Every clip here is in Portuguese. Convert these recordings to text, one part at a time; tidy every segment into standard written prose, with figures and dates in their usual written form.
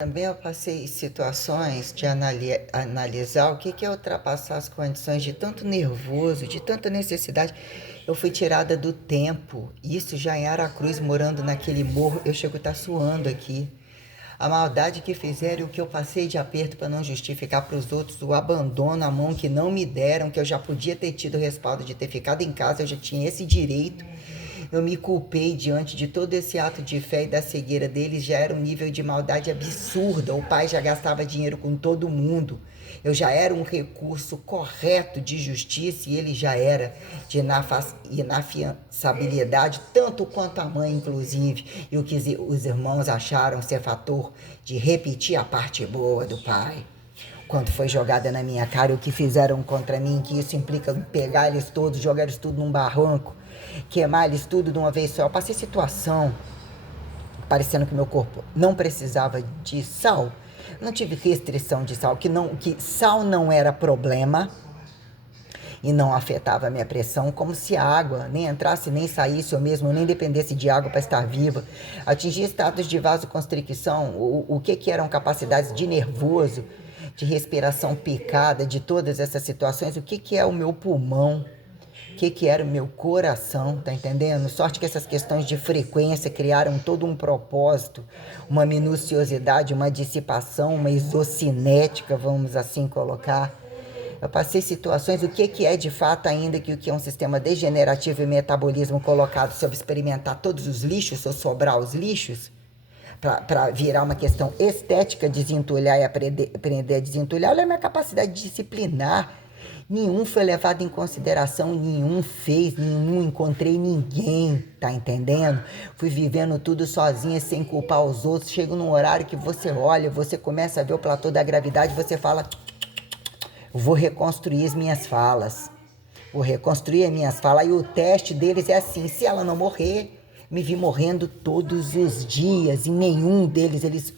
Também eu passei situações de analisar o que é ultrapassar as condições de tanto nervoso, de tanta necessidade. Eu fui tirada do tempo, isso já em Aracruz, morando naquele morro, eu chego a estar suando aqui. A maldade que fizeram, o que eu passei de aperto para não justificar para os outros, o abandono, a mão que não me deram, que eu já podia ter tido o respaldo de ter ficado em casa, eu já tinha esse direito. Eu me culpei diante de todo esse ato de fé e da cegueira deles, já era um nível de maldade absurda. O pai já gastava dinheiro com todo mundo. Eu já era um recurso correto de justiça e ele já era de inafiançabilidade, tanto quanto a mãe, inclusive. E o que os irmãos acharam ser fator de repetir a parte boa do pai. Quando foi jogada na minha cara o que fizeram contra mim, que isso implica pegar eles todos, jogar eles tudo num barranco, queimar eles tudo de uma vez só. Eu passei situação parecendo que meu corpo não precisava de sal. Não tive restrição de sal, que sal não era problema e não afetava a minha pressão, como se a água nem entrasse nem saísse, ou mesmo nem dependesse de água para estar viva. Atingi status de vasoconstricção, o que eram capacidades de nervoso, de respiração picada, de todas essas situações, o que é o meu pulmão, o que era o meu coração, tá entendendo? Sorte que essas questões de frequência criaram todo um propósito, uma minuciosidade, uma dissipação, uma isocinética, vamos assim colocar. Eu passei situações, o que é de fato ainda que o que é um sistema degenerativo e metabolismo colocado sobre experimentar todos os lixos ou sobrar os lixos, para virar uma questão estética, desentulhar e aprender a desentulhar. Olha a minha capacidade disciplinar. Nenhum foi levado em consideração, nenhum fez, nenhum encontrei ninguém, tá entendendo? Fui vivendo tudo sozinha, sem culpar os outros. Chega num horário que você olha, você começa a ver o platô da gravidade, você fala, vou reconstruir as minhas falas. Vou reconstruir as minhas falas. E o teste deles é assim, se ela não morrer, me vi morrendo todos os dias e nenhum deles eles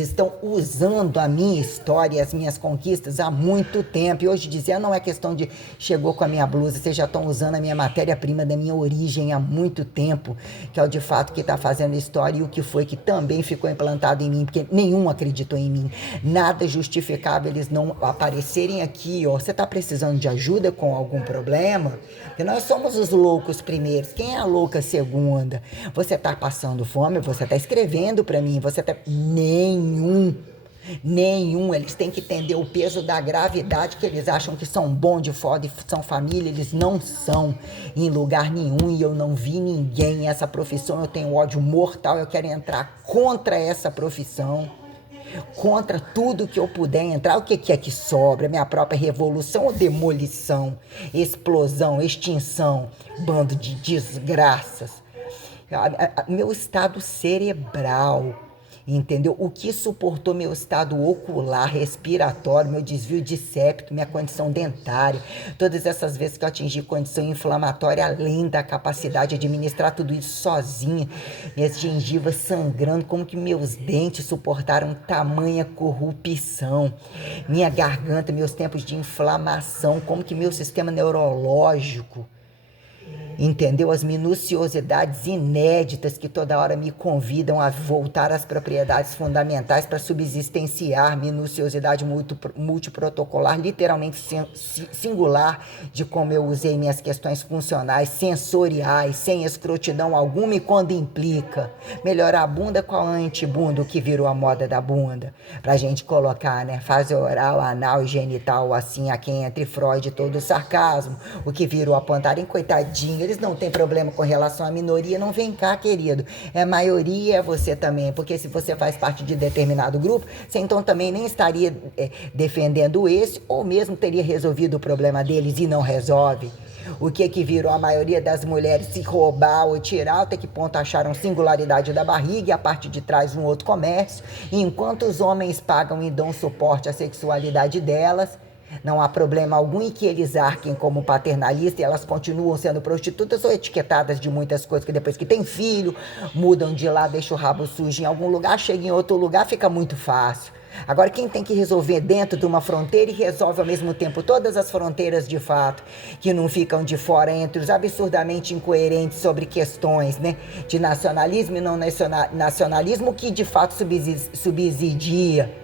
estão usando a minha história e as minhas conquistas há muito tempo. E hoje dizer, não é questão de chegou com a minha blusa, vocês já estão usando a minha matéria-prima da minha origem há muito tempo, que é o de fato que está fazendo história e o que foi que também ficou implantado em mim, porque nenhum acreditou em mim. Nada justificava eles não aparecerem aqui, ó. Você está precisando de ajuda com algum problema? Porque nós somos os loucos primeiros. Quem é a louca segunda? Você tá passando fome, você tá escrevendo pra mim, você tá... Nenhum, eles têm que entender o peso da gravidade que eles acham que são bons de foda e são família, eles não são em lugar nenhum e eu não vi ninguém. Essa profissão eu tenho ódio mortal, eu quero entrar contra essa profissão. Contra tudo que eu puder entrar, o que é que sobra? Minha própria revolução ou demolição? Explosão, extinção, bando de desgraças. Meu estado cerebral, entendeu? O que suportou meu estado ocular, respiratório, meu desvio de septo, minha condição dentária, todas essas vezes que eu atingi condição inflamatória, além da capacidade de administrar tudo isso sozinha, minhas gengivas sangrando, como que meus dentes suportaram tamanha corrupção, minha garganta, meus tempos de inflamação, como que meu sistema neurológico, entendeu? As minuciosidades inéditas que toda hora me convidam a voltar às propriedades fundamentais para subsistenciar, minuciosidade multiprotocolar, literalmente singular, de como eu usei minhas questões funcionais, sensoriais, sem escrotidão alguma e quando implica melhorar a bunda com a antibunda, o que virou a moda da bunda, pra gente colocar, né, fase oral, anal e genital, assim, aqui entre Freud e todo o sarcasmo, o que virou a Pantarim, coitadinho, eles não têm problema com relação à minoria, não vem cá, querido. É a maioria, é você também, porque se você faz parte de determinado grupo, você então também nem estaria defendendo esse, ou mesmo teria resolvido o problema deles e não resolve. O que virou a maioria das mulheres se roubar ou tirar, até que ponto acharam singularidade da barriga e a parte de trás um outro comércio, e enquanto os homens pagam e dão suporte à sexualidade delas, não há problema algum em que eles arquem como paternalistas e elas continuam sendo prostitutas ou etiquetadas de muitas coisas que depois que tem filho, mudam de lá, deixam o rabo sujo em algum lugar, chega em outro lugar, fica muito fácil. Agora, quem tem que resolver dentro de uma fronteira e resolve ao mesmo tempo todas as fronteiras de fato, que não ficam de fora entre os absurdamente incoerentes sobre questões, né, de nacionalismo e não nacionalismo, que de fato subsidia,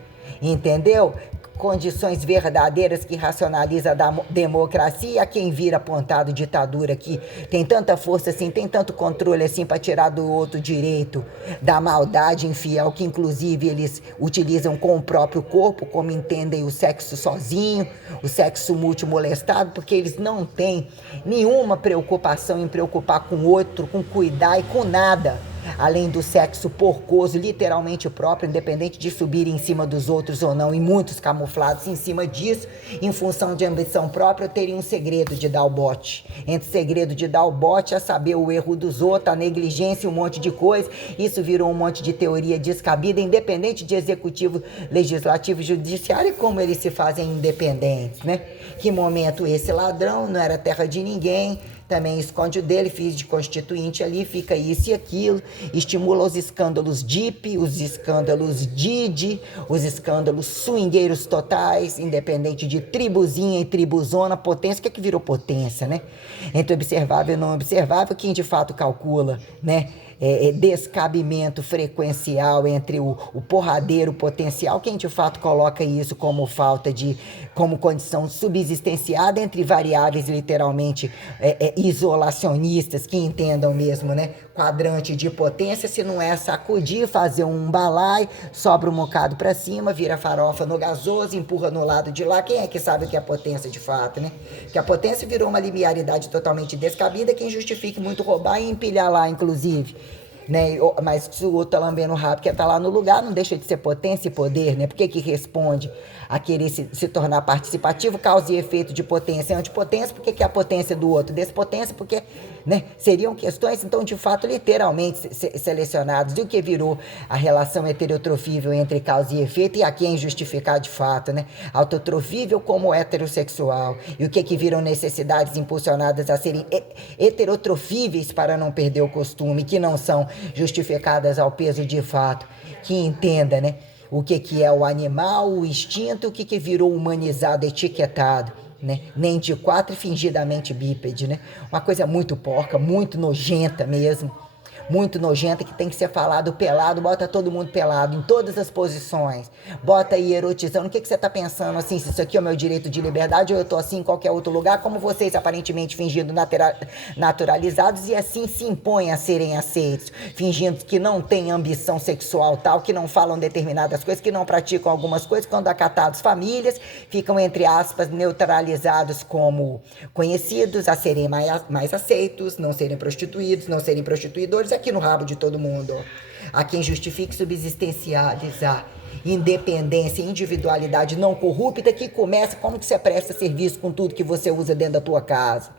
entendeu? Condições verdadeiras que racionaliza a democracia, a quem vira apontado ditadura, que tem tanta força assim, tem tanto controle assim para tirar do outro direito da maldade infiel, que inclusive eles utilizam com o próprio corpo, como entendem o sexo sozinho, o sexo multimolestado, porque eles não têm nenhuma preocupação em preocupar com o outro, com cuidar e com nada, além do sexo porcoso, literalmente próprio, independente de subir em cima dos outros ou não, e muitos camuflados em cima disso, em função de ambição própria, teriam um segredo de dar o bote. Entre segredo de dar o bote, a saber o erro dos outros, a negligência e um monte de coisa, isso virou um monte de teoria descabida, independente de executivo, legislativo e judiciário, e como eles se fazem independentes, né? Que momento esse ladrão, não era terra de ninguém, também esconde o dele, fiz de constituinte ali, fica isso e aquilo, estimula os escândalos DIP, os escândalos DIDI, os escândalos swingueiros totais, independente de tribuzinha e tribuzona, potência, o que virou potência, né? Entre observável e não observável, quem de fato calcula, né? Descabimento frequencial entre o porradeiro potencial, quem de fato coloca isso como falta de, como condição subsistenciada entre variáveis literalmente isolacionistas, que entendam mesmo, né? Quadrante de potência, se não é sacudir, fazer um balai, sobra um bocado para cima, vira farofa no gasoso, empurra no lado de lá, quem é que sabe o que é potência de fato, né? Que a potência virou uma linearidade totalmente descabida, quem justifique muito roubar e empilhar lá, inclusive, né? Mas se o outro tá lambendo o rabo, quer tá lá no lugar, não deixa de ser potência e poder, né? Por que responde a querer se tornar participativo, causa e efeito de potência e antipotência? Por que é a potência do outro? Despotência, porque, né, seriam questões, então, de fato, literalmente selecionadas. E o que virou a relação heterotrofível entre causa e efeito, e a quem justificar de fato, né? Autotrofível como heterossexual. E o que viram necessidades impulsionadas a serem heterotrofíveis para não perder o costume, que não são justificadas ao peso de fato. Que entenda, né? O que é o animal, o instinto, o que virou humanizado, etiquetado, né? Nem de quatro e fingidamente bípede, né? Uma coisa muito porca, muito nojenta mesmo. Muito nojenta, que tem que ser falado pelado, bota todo mundo pelado, em todas as posições. Bota aí erotizando. O que você tá pensando assim? Se isso aqui é o meu direito de liberdade ou eu tô assim em qualquer outro lugar, como vocês aparentemente fingindo naturalizados e assim se impõem a serem aceitos, fingindo que não têm ambição sexual tal, que não falam determinadas coisas, que não praticam algumas coisas, quando acatados famílias, ficam, entre aspas, neutralizados como conhecidos, a serem mais aceitos, não serem prostituídos, não serem prostituidores, aqui no rabo de todo mundo. A quem justifique subsistencializar independência e individualidade não corrupta, que começa como que você presta serviço com tudo que você usa dentro da tua casa,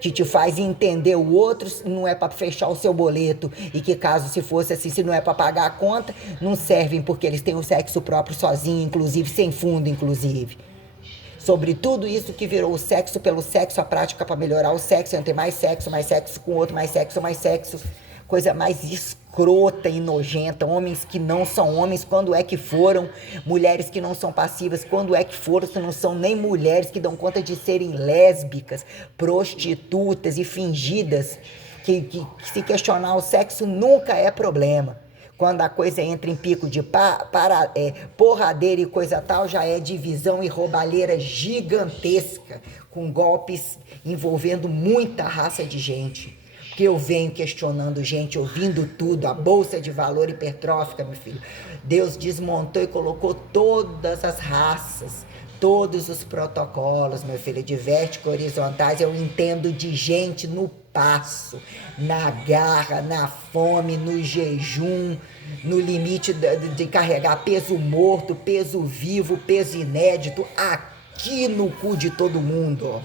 que te faz entender o outro, não é para fechar o seu boleto, e que caso se fosse assim, se não é para pagar a conta, não servem porque eles têm o sexo próprio sozinho, inclusive, sem fundo, inclusive. Sobre tudo isso que virou o sexo pelo sexo, a prática para melhorar o sexo, entre mais sexo com outro, mais sexo, coisa mais escrota e nojenta. Homens que não são homens, quando é que foram? Mulheres que não são passivas, quando é que foram? Se não são nem mulheres que dão conta de serem lésbicas, prostitutas e fingidas, que se questionar o sexo nunca é problema. Quando a coisa entra em pico de porradeira e coisa tal, já é divisão e roubalheira gigantesca, com golpes envolvendo muita raça de gente. Porque eu venho questionando gente, ouvindo tudo, a bolsa de valor hipertrófica, meu filho. Deus desmontou e colocou todas as raças, todos os protocolos, meu filho, de vértigo horizontais. Eu entendo de gente no passo, na garra, na fome, no jejum, no limite de carregar peso morto, peso vivo, peso inédito, aqui no cu de todo mundo.